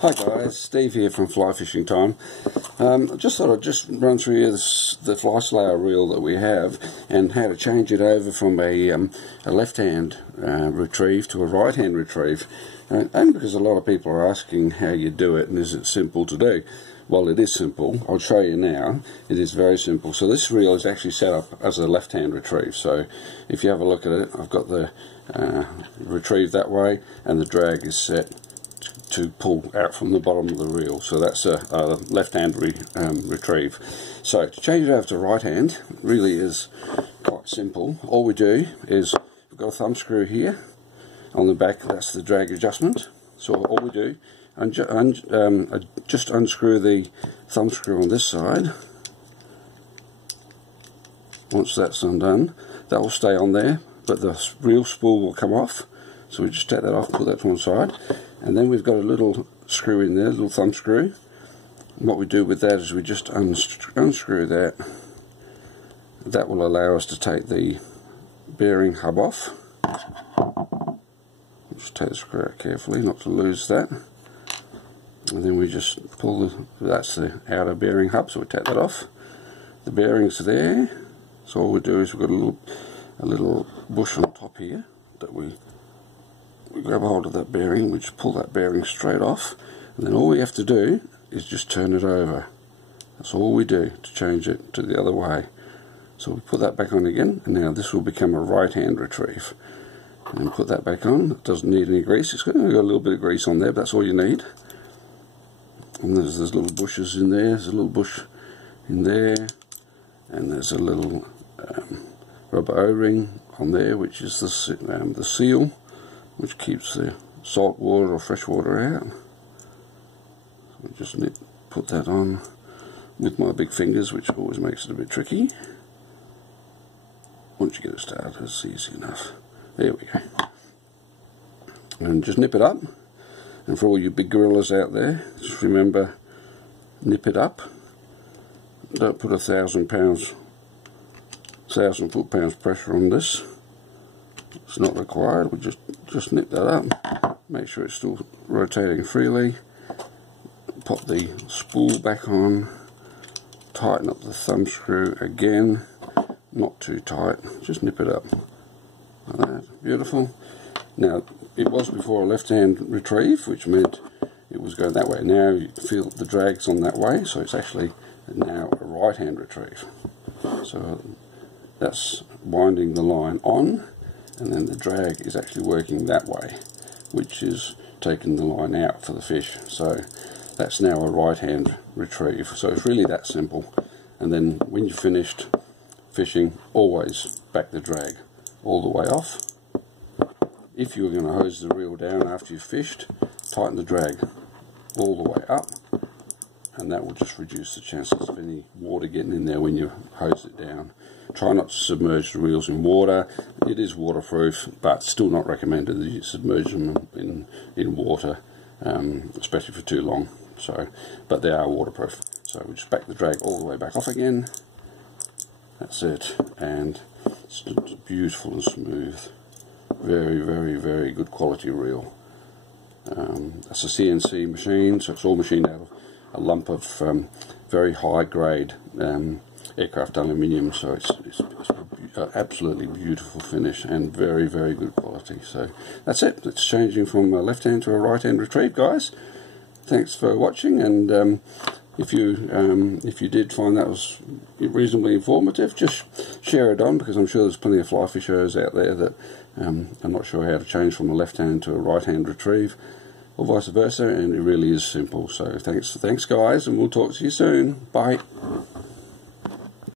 Hi guys, Steve here from Fly Fishing Time. I just thought I'd just run through the FlySlayer reel that we have and how to change it over from a left-hand retrieve to a right-hand retrieve. Only because a lot of people are asking how you do it and is it simple to do. Well, it is simple. I'll show you now. It is very simple. So this reel is actually set up as a left-hand retrieve. So if you have a look at it, I've got the retrieve that way and the drag is set to pull out from the bottom of the reel. So that's a left-hand retrieve. So to change it over to right hand really is quite simple. All we do is we've got a thumb screw here on the back. That's the drag adjustment. So all we do just unscrew the thumb screw on this side. Once that's undone, that will stay on there, but the reel spool will come off. So we just take that off, put that to one side, and then we've got a little screw in there, a little thumb screw. And what we do with that is we just unscrew that. That will allow us to take the bearing hub off. Just take the screw out carefully, not to lose that. And then we just pull that's the outer bearing hub, so we take that off. The bearings are there. So all we do is we've got a little bush on top here that we grab hold of that bearing, we just pull that bearing straight off, and then all we have to do is just turn it over. That's all we do to change it to the other way. So we put that back on again, and now this will become a right hand retrieve. And then put that back on. It doesn't need any grease. It's got a little bit of grease on there, but that's all you need. And there's little bushes in there. There's a little bush in there, and there's a little rubber O-ring on there, which is the seal, which keeps the salt water or fresh water out. So I just put that on with my big fingers, which always makes it a bit tricky. Once you get it started, it's easy enough. There we go. And just nip it up. And for all you big gorillas out there, just remember, nip it up. Don't put 1,000 foot-pounds pressure on this. It's not required. We just nip that up. Make sure it's still rotating freely. Pop the spool back on. Tighten up the thumb screw again. Not too tight. Just nip it up. Like that. Beautiful. Now, it was before a left-hand retrieve, which meant it was going that way. Now you feel the drag's on that way, so it's actually now a right-hand retrieve. So that's winding the line on, and then the drag is actually working that way, which is taking the line out for the fish. So that's now a right-hand retrieve. So it's really that simple. And then when you're finished fishing, always back the drag all the way off. If you're going to hose the reel down after you've fished, tighten the drag all the way up, and that will just reduce the chances of any water getting in there when you hose it down. Try not to submerge the reels in water. It is waterproof, but still not recommended that you submerge them in water, especially for too long. So, but they are waterproof. So we just back the drag all the way back off again. That's it, and it's beautiful and smooth. Very, very, very good quality reel. That's a CNC machine, so it's all machined out of a lump of very high grade aircraft aluminium, so it's an absolutely beautiful finish and very, very good quality. So that's it. It's changing from a left hand to a right hand retrieve, guys. Thanks for watching, and if you did find that was reasonably informative, just share it on, because I'm sure there's plenty of fly fishers out there that are not sure how to change from a left hand to a right hand retrieve, or vice versa, and it really is simple. So thanks guys, and we'll talk to you soon. Bye.